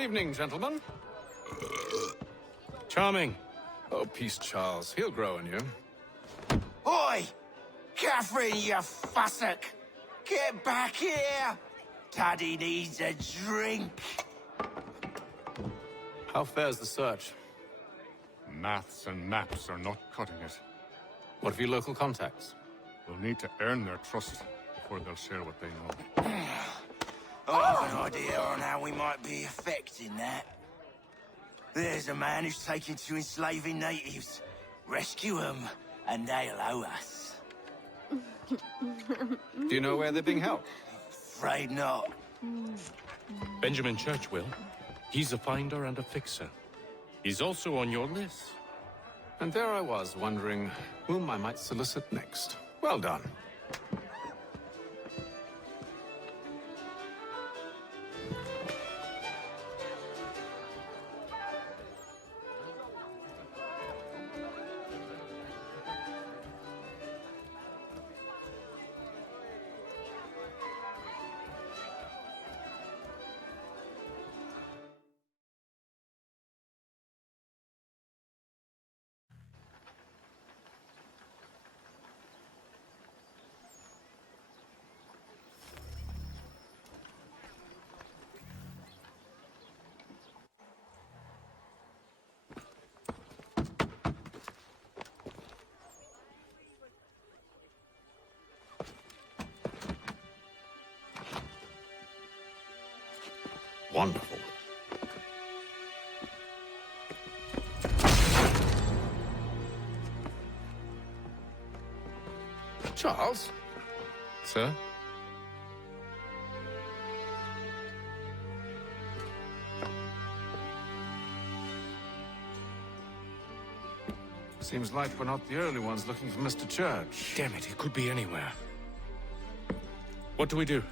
Evening, gentlemen. Charming. Oh, peace, Charles. He'll grow on you. Oi! Catherine, you fussock! Get back here! Daddy needs a drink. How fares the search? Maths and maps are not cutting it. What of your local contacts? We'll need to earn their trust before they'll share what they know. I have an idea on how we might be affecting that. There's a man who's taken to enslaving natives. Rescue them, and they'll owe us. Do you know where they're being held? Afraid not. Benjamin Church will. He's a finder and a fixer. He's also on your list. And there I was, wondering whom I might solicit next. Well done. Wonderful. Charles? Sir? Seems like we're not the only ones looking for Mr. Church. Damn it, he could be anywhere. What do we do?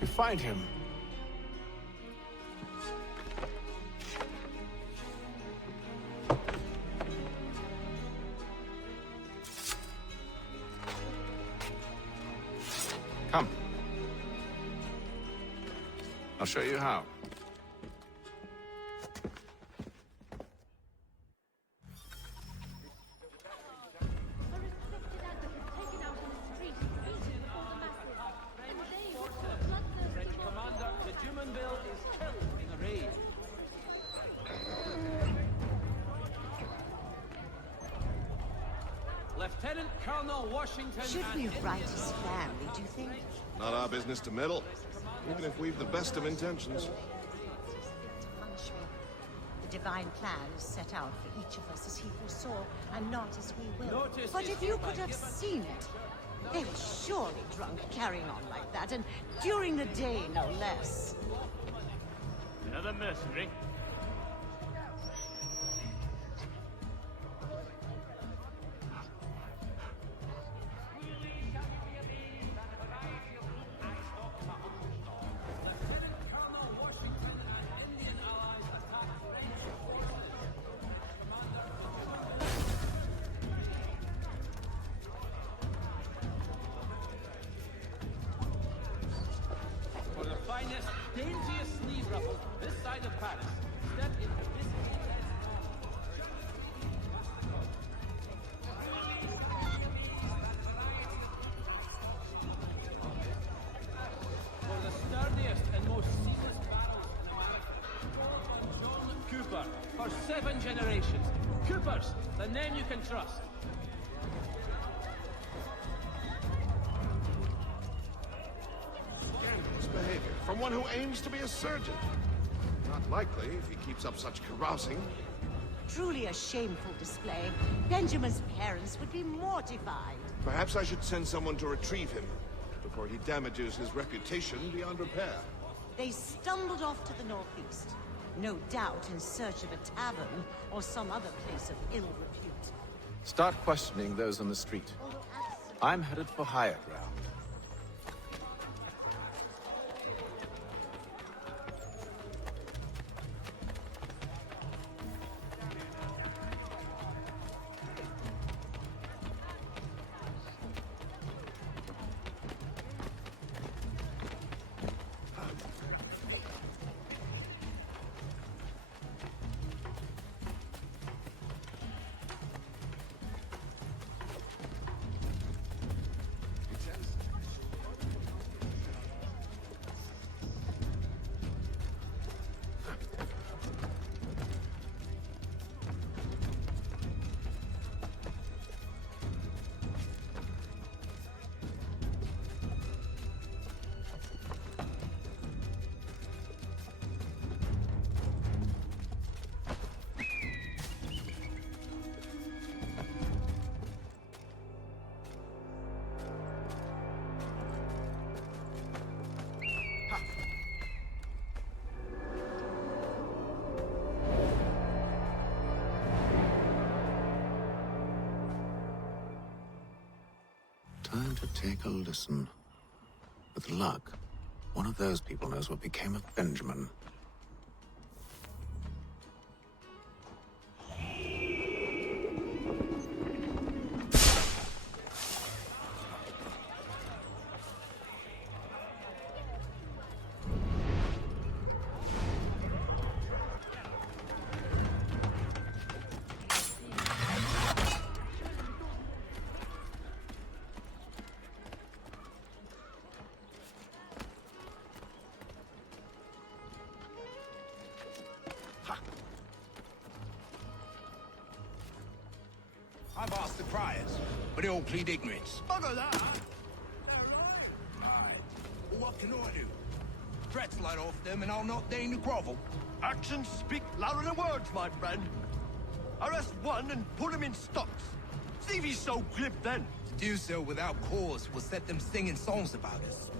We find him. Come. I'll show you how. Lieutenant Colonel Washington. Should we write his family, do you think? Not our business to meddle, even if we've the best of intentions. The divine plan is set out for each of us as he foresaw, and not as we will. Notice But is if you hereby could have given. seen it, they were surely drunk carrying on like that, and during the day, no less. Another mercenary. For the finest, daintiest sleeve ruffles this side of Paris. Step into this for the sturdiest and most seamless battles in America. John Cooper, for 7 generations. Coopers, the name you can trust. Scandalous behavior from one who aims to be a surgeon. Not likely if he keeps up such carousing. Truly a shameful display. Benjamin's parents would be mortified. Perhaps I should send someone to retrieve him before he damages his reputation beyond repair. They stumbled off to the northeast, no doubt in search of a tavern or some other place of ill repute. Start questioning those on the street. I'm headed for higher ground. going to take a listen. With luck, one of those people knows what became of Benjamin. I've asked the priors, but they all plead ignorance. Bugger that! Right. Well, what can I do? Threats light off them and I'll not deign to grovel. Actions speak louder than words, my friend. Arrest one and put him in stocks. See if he's so glib then. To do so without cause will set them singing songs about us.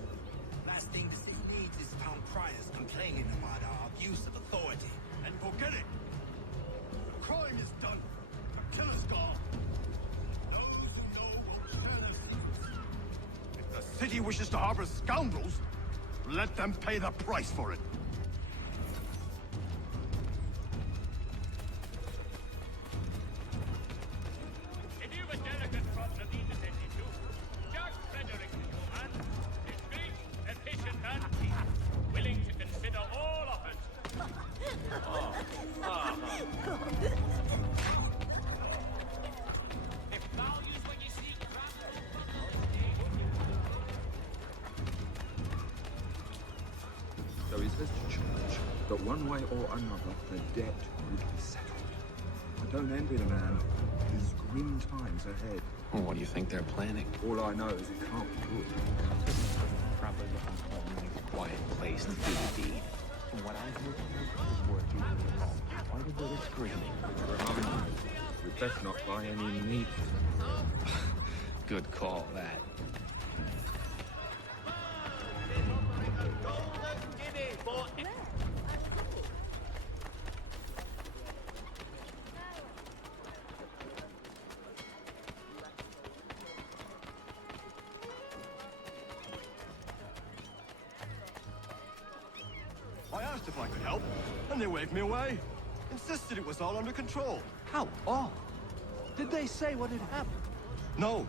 Last thing the city needs is town priors complaining about our abuse of authority. And forget it. The crime is done. The killer's gone. Those who know will turn their secrets. If the city wishes to harbor scoundrels, let them pay the price for it. If you've a delicate problem you need to attend to, Jack Frederick is your man. He's big, efficient, and keen, willing to consider all offers. If values when you see So he says to Church that one way or another the debt would be settled. I don't envy the man. There's grim times ahead. Well, what do you think they're planning? All I know is it can't be good. Probably looking for a nice, quiet place to do the deed. From what I heard, is worth you alone. Quite a bit of screaming. Remind me, we best not buy any meat. Good call, that. I asked if I could help, and they waved me away. Insisted it was all under control. How odd. Did they say what had happened? No.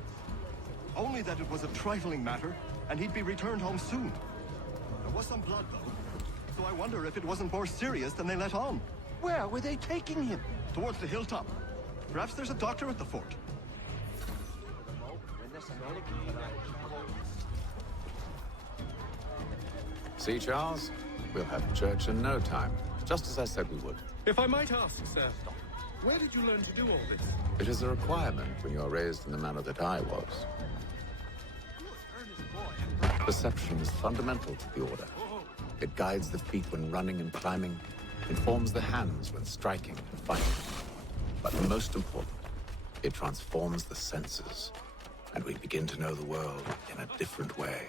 Only that it was a trifling matter, and he'd be returned home soon. There was some blood, though. So I wonder if it wasn't more serious than they let on. Where were they taking him? Towards the hilltop. Perhaps there's a doctor at the fort. See, Charles? We'll have church in no time, just as I said we would. If I might ask, sir, where did you learn to do all this? It is a requirement when you are raised in the manner that I was. Perception is fundamental to the order. It guides the feet when running and climbing, informs the hands when striking and fighting. But the most important, it transforms the senses, and we begin to know the world in a different way.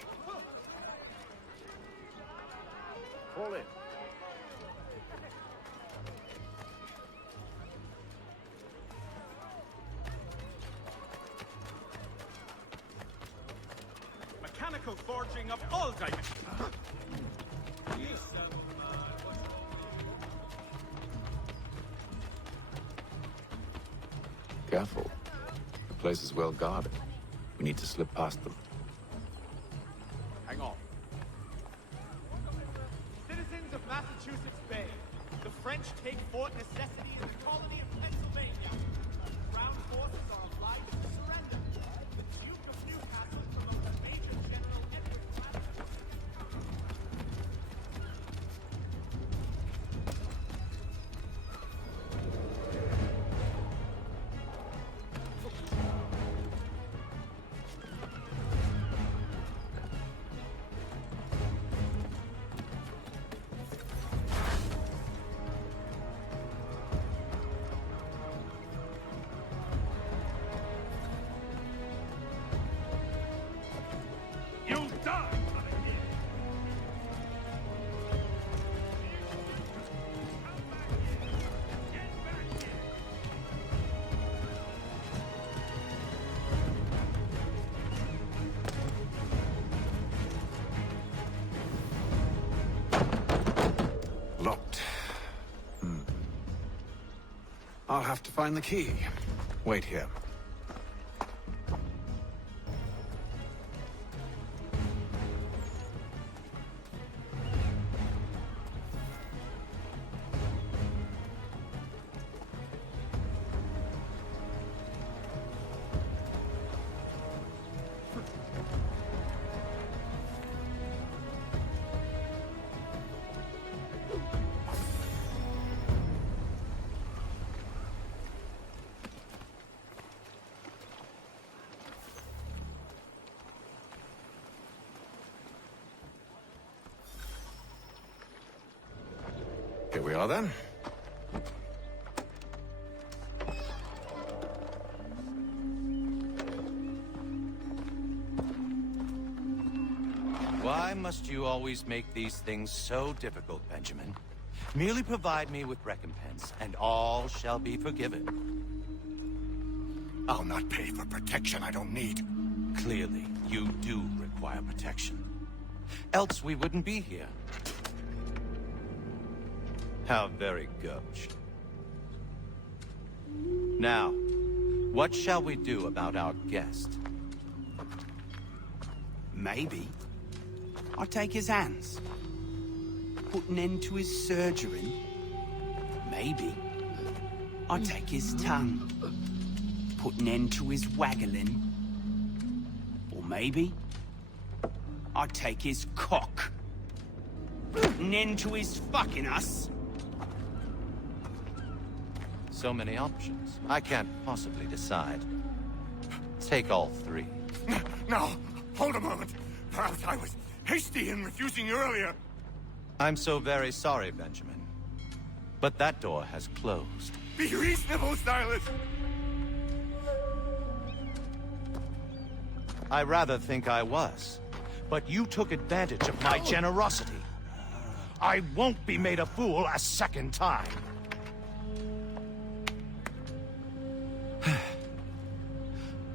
Fall in. Mechanical forging of all dimensions. Careful. The place is well guarded. We need to slip past them. Hang on. Citizens of Massachusetts Bay, the French take Fort Necessity in the colony of Pennsylvania. Crown forces are obliged to surrender. The Duke of Newcastle promotes Major General Edward Gladstone. I'll have to find the key. Wait here. Here we are, then. Why must you always make these things so difficult, Benjamin? Merely provide me with recompense, and all shall be forgiven. I'll not pay for protection I don't need. Clearly, you do require protection. Else we wouldn't be here. How very gauche. Now, what shall we do about our guest? Maybe I'll take his hands. Put an end to his surgery. Maybe I'll take his tongue. Put an end to his waggling. Or maybe I'll take his cock. Put an end to his fucking us. So many options. I can't possibly decide. Take all three. No, hold a moment. Perhaps I was hasty in refusing you earlier. I'm so very sorry, Benjamin. But that door has closed. Be reasonable, Silas. I rather think I was. But you took advantage of my generosity. I won't be made a fool a second time.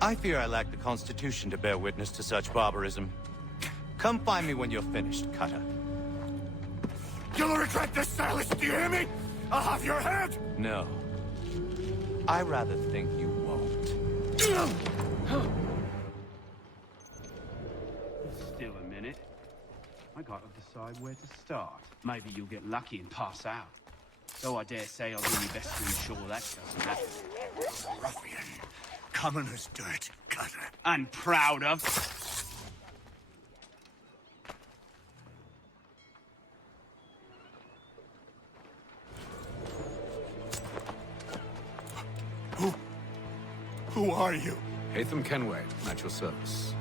I fear I lack the constitution to bear witness to such barbarism. Come find me when you're finished, Cutter. You'll regret this, Silas, do you hear me? I'll have your head! No. I rather think you won't. Still a minute. I gotta decide where to start. Maybe you'll get lucky and pass out. Though I dare say I'll do my best to ensure that doesn't happen. Ruffian. Common as dirt, Cutter. And proud of. Who are you? Hatham Kenway, at your service.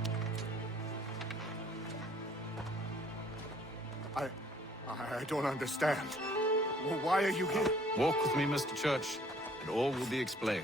I don't understand. Why are you here? Walk with me, Mr. Church, and all will be explained.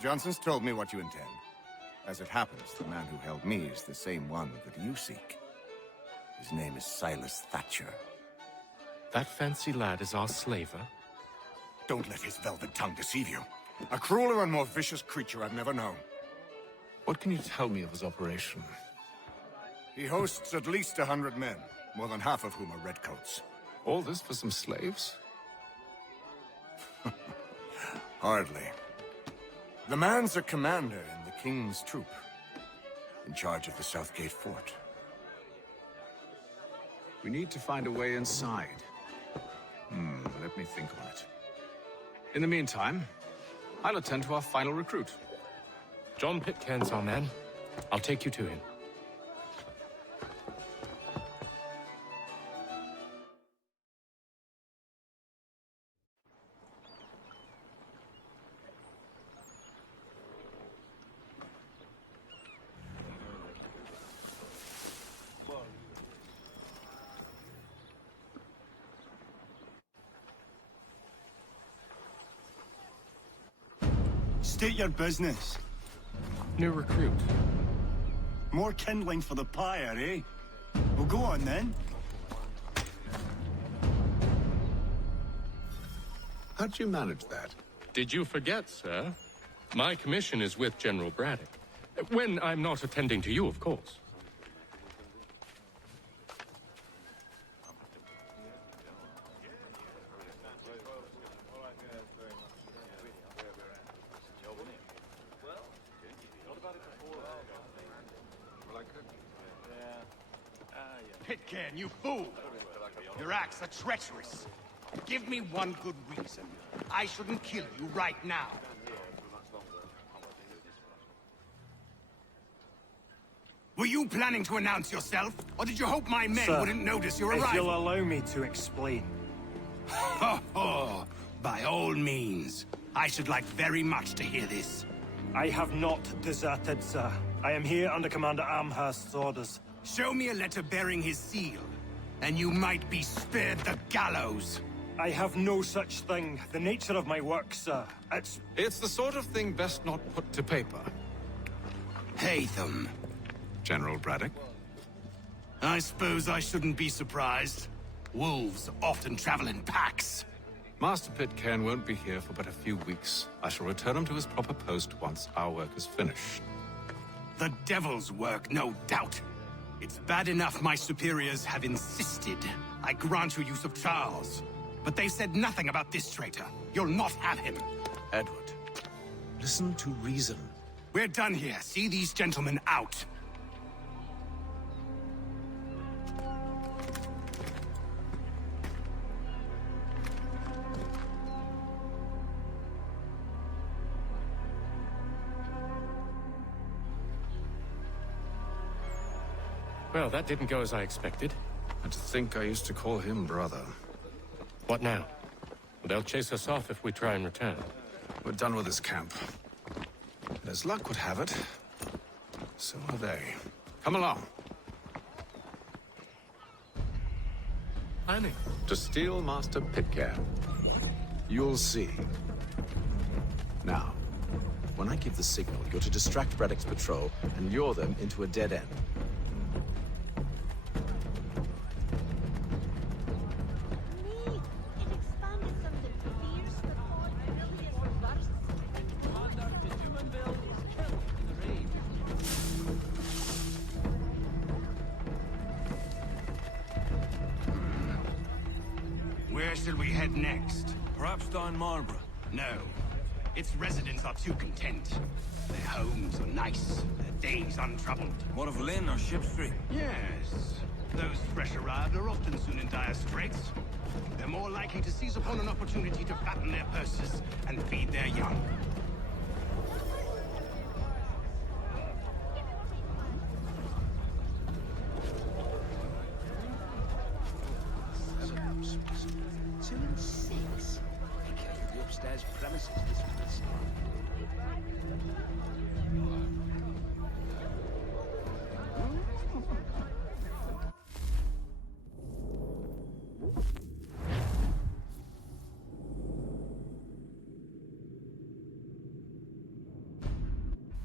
Johnson's told me what you intend. As it happens, the man who held me is the same one that you seek. His name is Silas Thatcher. That fancy lad is our slaver? Don't let his velvet tongue deceive you. A crueler and more vicious creature I've never known. What can you tell me of his operation? He hosts at least 100 men, more than half of whom are redcoats. All this for some slaves? Hardly. The man's a commander in the King's troop, in charge of the Southgate Fort. We need to find a way inside. Let me think on it. In the meantime, I'll attend to our final recruit. John Pitcairn's our man. I'll take you to him. State your business. New recruit. More kindling for the pyre, eh? Well, go on then. How'd you manage that? Did you forget, sir? My commission is with General Braddock. When I'm not attending to you, of course. Pitcairn, you fool! Your acts are treacherous. Give me one good reason. I shouldn't kill you right now. Were you planning to announce yourself? Or did you hope my men wouldn't notice your arrival? If you'll allow me to explain. Ho ho! By all means. I should like very much to hear this. I have not deserted, sir. I am here under Commander Amherst's orders. Show me a letter bearing his seal, and you might be spared the gallows. I have no such thing. The nature of my work, sir, It's the sort of thing best not put to paper. Hatham. General Braddock? I suppose I shouldn't be surprised. Wolves often travel in packs. Master Pitcairn won't be here for but a few weeks. I shall return him to his proper post once our work is finished. The devil's work, no doubt. It's bad enough my superiors have insisted I grant you use of Charles. But they said nothing about this traitor. You'll not have him. Edward, listen to reason. We're done here. See these gentlemen out. Well, that didn't go as I expected. And to think I used to call him brother. What now? They'll chase us off if we try and return. We're done with this camp. And as luck would have it, so are they. Come along. Planning. To steal Master Pitcairn. You'll see. Now, when I give the signal, you're to distract Braddock's patrol and lure them into a dead end. Where shall we head next? Perhaps down Marlborough. No. Its residents are too content. Their homes are nice, their days untroubled. What of Lynn or Ship Street? Yes. Those fresh arrived are often soon in dire straits. They're more likely to seize upon an opportunity to fatten their purses and feed their young.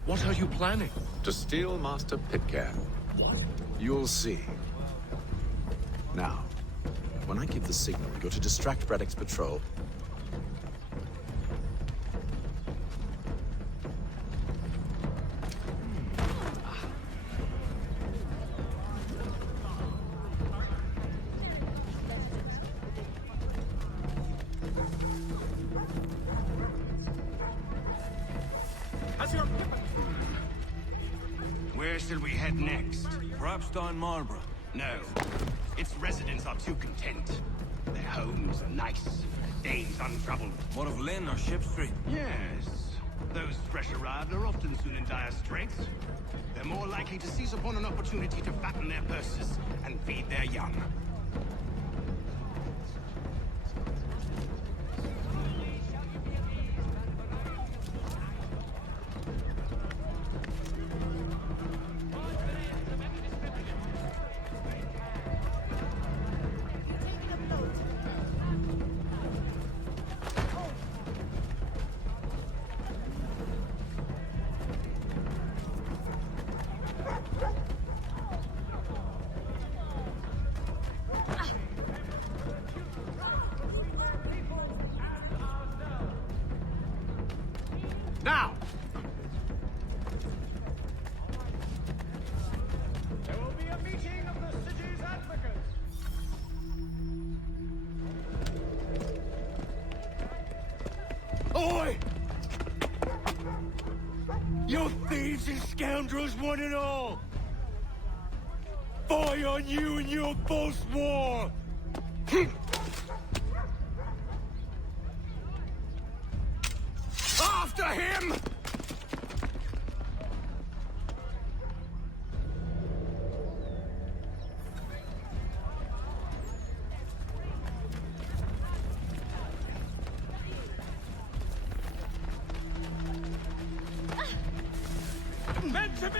What are you planning? To steal Master Pitcairn. What? You'll see. Now, when I give the signal, you're to distract Braddock's patrol. Where shall we head next? Perhaps down Marlborough. No. Its residents are too content. Their homes are nice, their days untroubled. What of Lynn or Ship Street? Yes. Those fresh arrived are often soon in dire straits. They're more likely to seize upon an opportunity to fatten their purses and feed their young. Now! There will be a meeting of the city's advocates. Oi! You thieves and scoundrels, one and all! Fie on you and your false war! After him! Meant to be!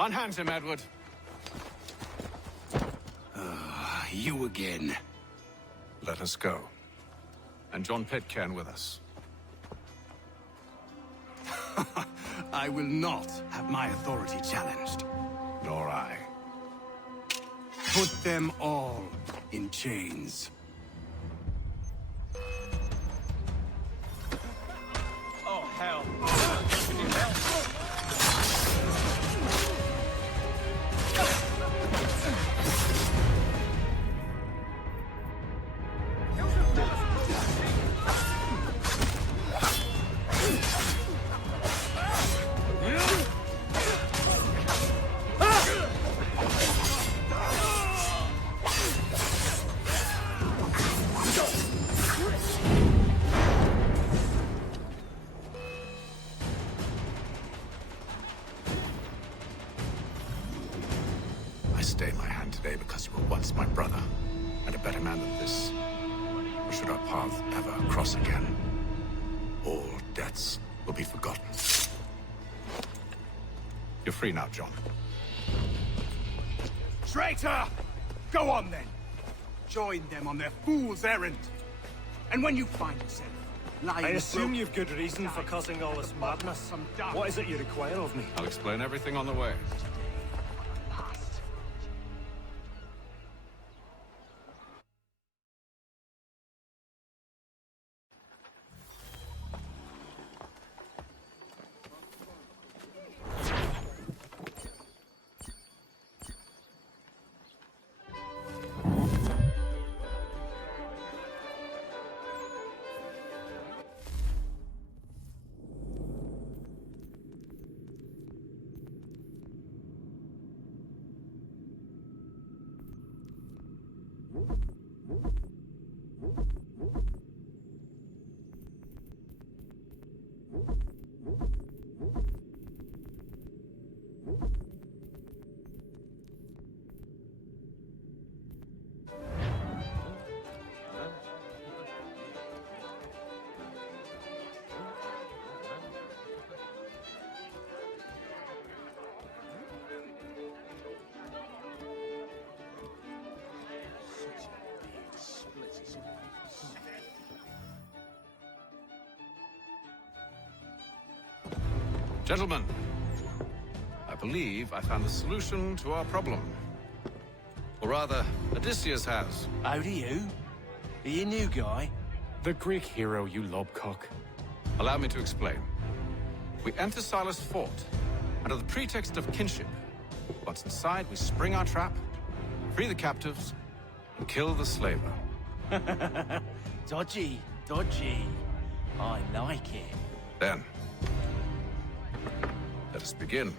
Unhand him, Edward. You again. Let us go. And John Pitcairn with us. I will not have my authority challenged. Nor I. Put them all in chains. Oh, hell. I stay my hand today because you were once my brother, and a better man than this. Or should our paths ever cross again, all debts will be forgotten. You're free now, John. Traitor! Go on then. Join them on their fool's errand. And when you find yourself lying... I assume you've good reason for causing all this madness. What is it you require of me? I'll explain everything on the way. Gentlemen, I believe I found the solution to our problem. Or rather, Odysseus has. How do you? Are you a new guy? The Greek hero, you lobcock. Allow me to explain. We enter Silas' fort, under the pretext of kinship. Once inside, we spring our trap, free the captives, and kill the slaver. Dodgy, dodgy. I like it. Then, let us begin.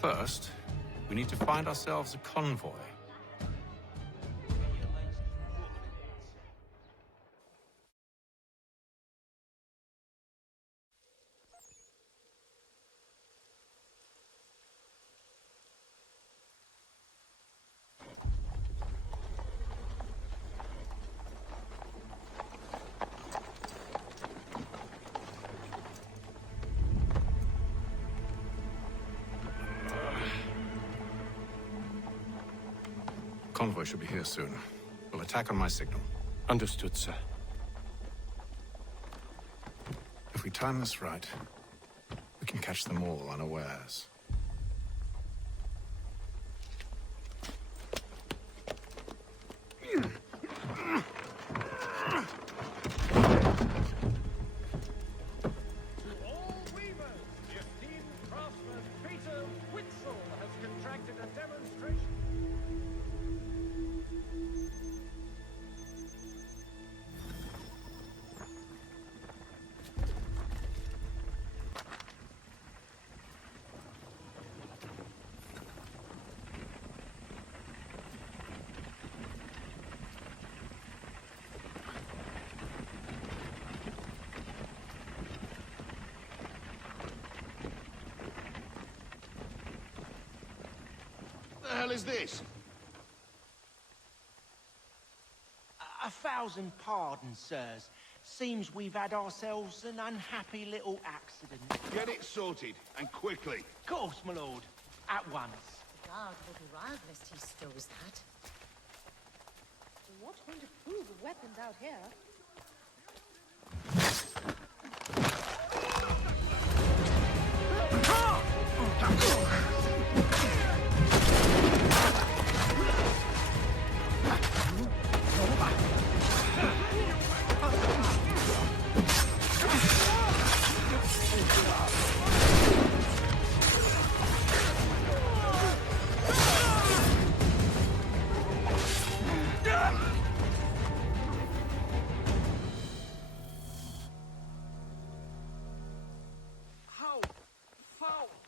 First, we need to find ourselves a convoy. Convoy should be here soon. We'll attack on my signal. Understood, sir. If we time this right, we can catch them all unawares. The hell is this? A thousand pardons, sirs. Seems we've had ourselves an unhappy little accident. Get it sorted, and quickly. Of course, my lord. At once. The guard will be wild lest he stows that. What kind of proof of weapons out here?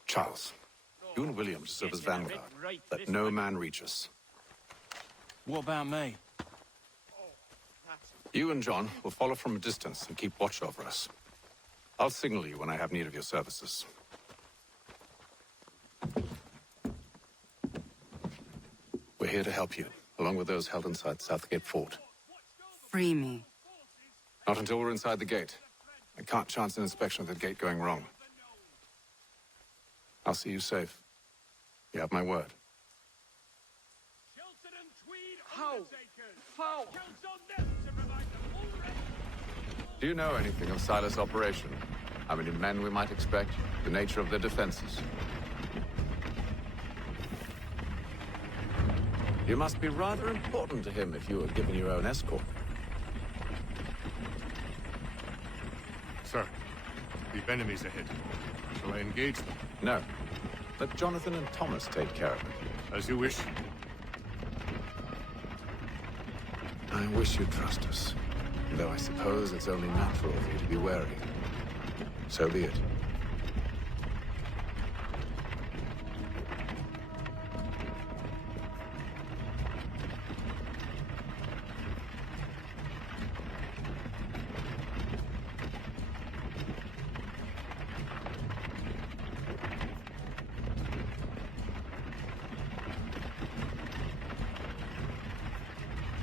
Charles, you and William serve as vanguard. Let no man reach us. What about me? You and John will follow from a distance and keep watch over us. I'll signal you when I have need of your services. We're here to help you, along with those held inside Southgate Fort. Free me. Not until we're inside the gate. I can't chance an inspection of the gate going wrong. I'll see you safe. You have my word. Do you know anything of Silas' operation? How many men we might expect? The nature of their defenses? You must be rather important to him if you were given your own escort. Sir, we've enemies ahead. Shall I engage them? No. Let Jonathan and Thomas take care of it. As you wish. I wish you'd trust us. Though I suppose it's only natural for you to be wary. So be it.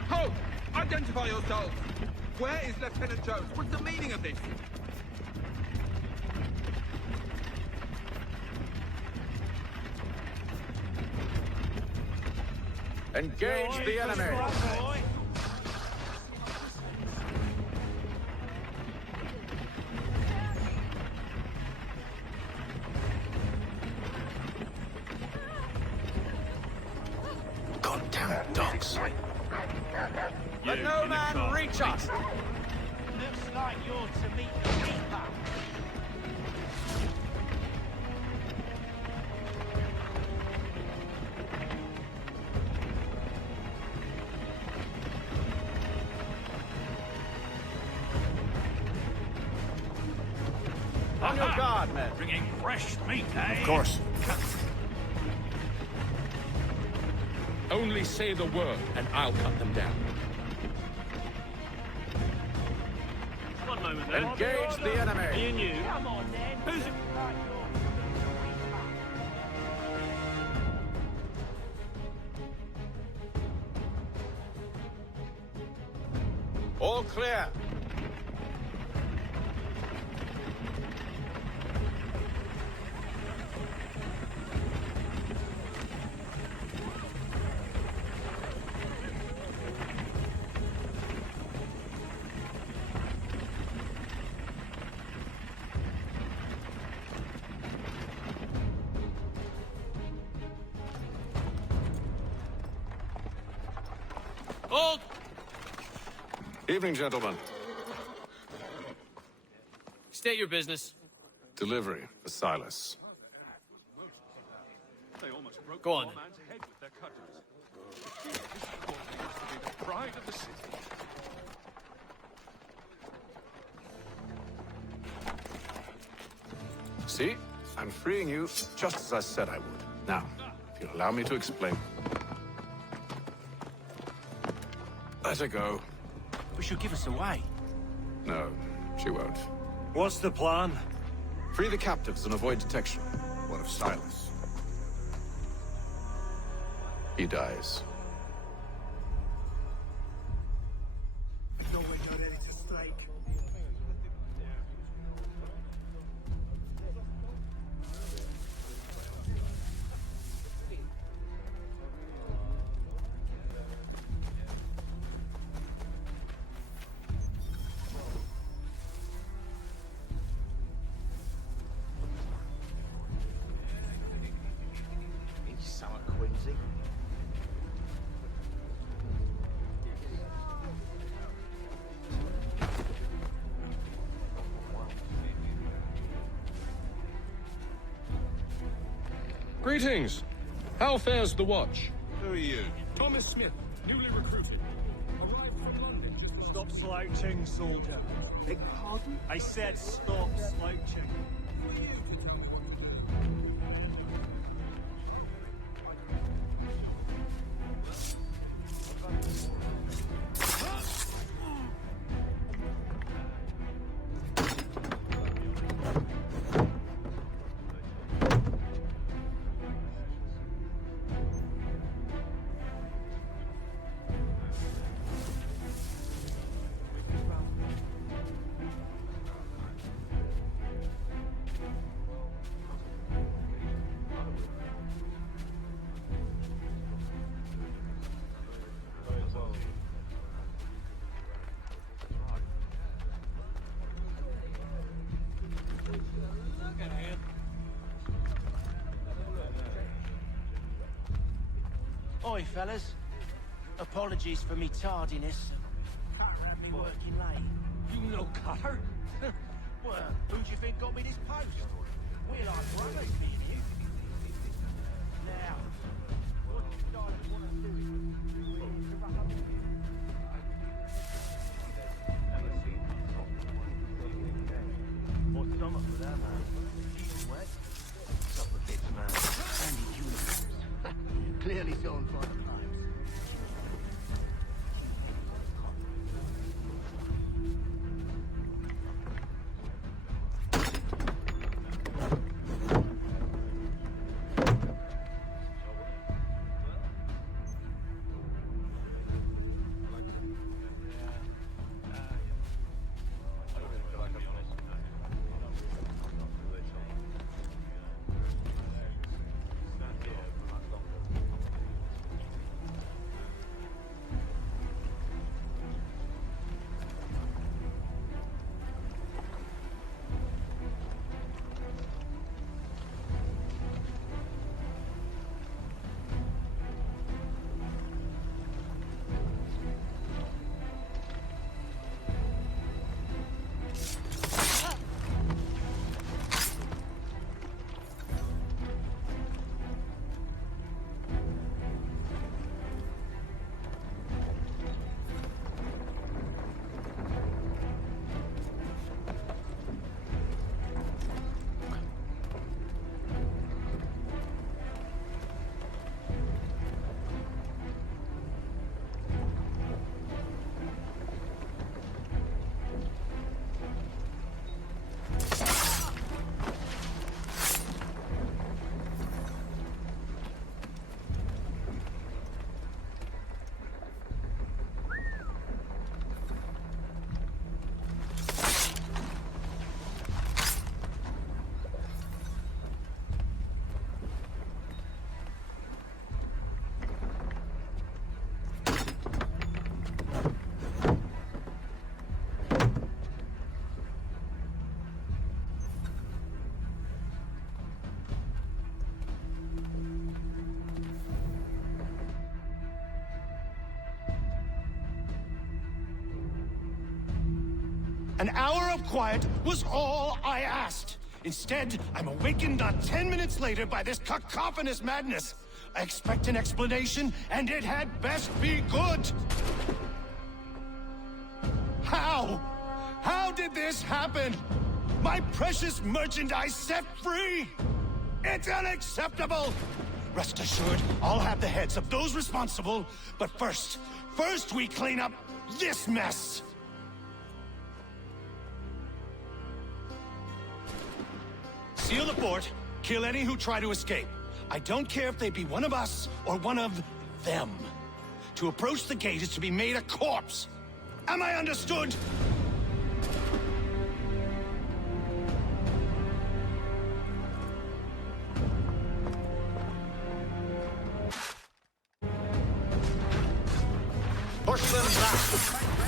Halt! Identify yourselves! Where is Lieutenant Jones? What's the meaning of this? Engage the enemy! Goddamn dogs. Let no man reach us! Looks like you're to meet the Reaper. On your guard, men. Bringing fresh meat, eh? Of course. Only say the word, and I'll cut them down. One moment, then. Engage the enemy! Me and you. Come on, then. Who's it? All clear! Hold! Evening, gentlemen. State your business. Delivery for Silas. Go on. Pride of the city. See? I'm freeing you just as I said I would. Now, if you'll allow me to explain. Let her go. But she'll give us away. No, she won't. What's the plan? Free the captives and avoid detection. What of Silas? He dies. No, we're not ready to strike. Summer Quincy. Greetings. How fares the watch? Who are you? Thomas Smith, newly recruited. Arrived from London just... Stop slouching, soldier. Beg pardon? I said stop slouching. Oi, fellas. Apologies for me tardiness. Cutter had me working late. You know Cutter? Well, who do you think got me this post? We're like brothers, me and you. Now, what you guys want to do is to wrap up What's stomach for that, man? Feeling wet? Couple of bits, man. Handy uniforms. Clearly so in front of times. An hour of quiet was all I asked. Instead, I'm awakened not 10 minutes later by this cacophonous madness. I expect an explanation, and it had best be good. How? How did this happen? My precious merchandise set free? It's unacceptable! Rest assured, I'll have the heads of those responsible, but first we clean up this mess! Seal the fort, kill any who try to escape. I don't care if they be one of us or one of them. To approach the gate is to be made a corpse. Am I understood? Push them back!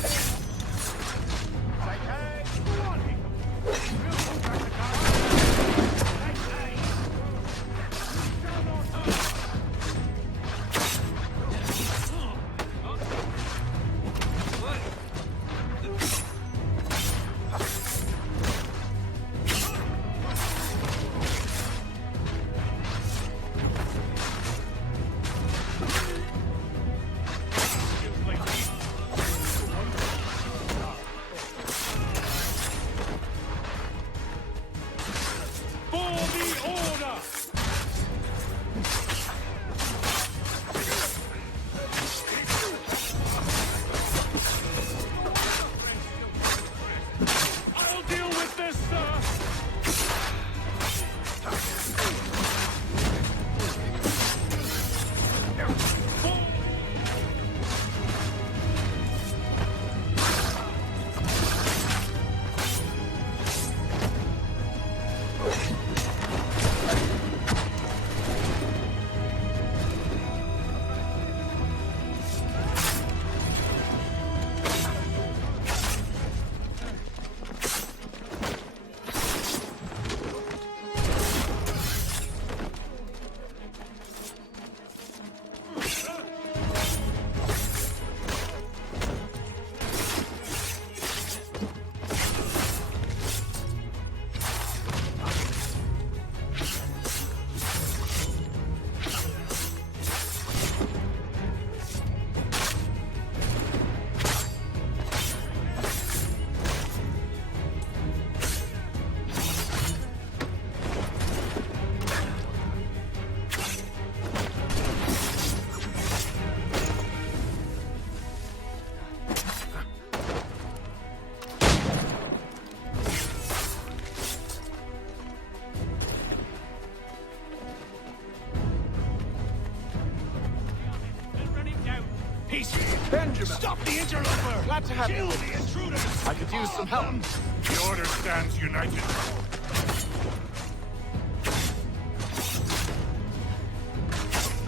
Benjamin! Stop the interloper! Glad to have Kill you. the intruders! I could use some help. The Order stands united.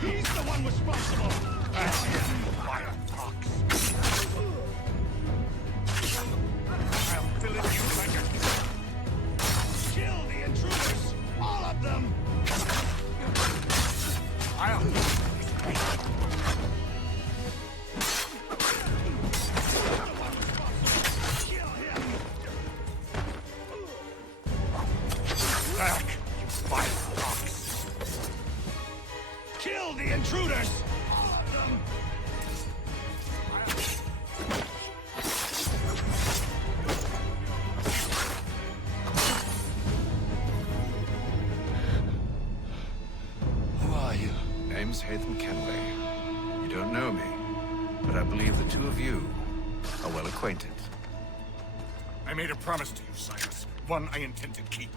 He's the one responsible! That's him, firefox. I'll fill it you like a... Kill the intruders! All of them! I'll... Back, you firefox. Kill the intruders! Who are you? Name's Haytham Kenway. You don't know me, but I believe the two of you are well acquainted. I made a promise to you, Cyrus. One I intend to keep.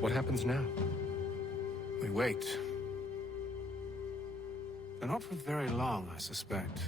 What happens now? We wait. But not for very long, I suspect.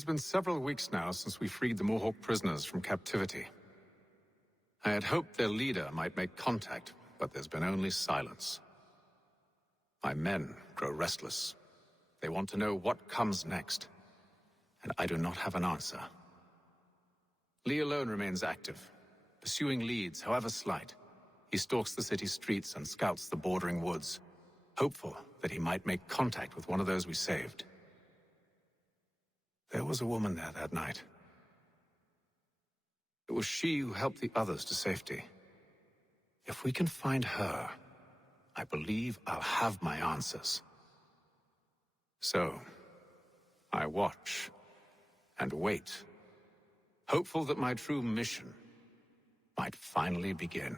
It's been several weeks now since we freed the Mohawk prisoners from captivity. I had hoped their leader might make contact, but there's been only silence. My men grow restless. They want to know what comes next, and I do not have an answer. Lee alone remains active, pursuing leads, however slight. He stalks the city streets and scouts the bordering woods, hopeful that he might make contact with one of those we saved. There was a woman there that night. It was she who helped the others to safety. If we can find her, I believe I'll have my answers. So, I watch and wait, hopeful that my true mission might finally begin.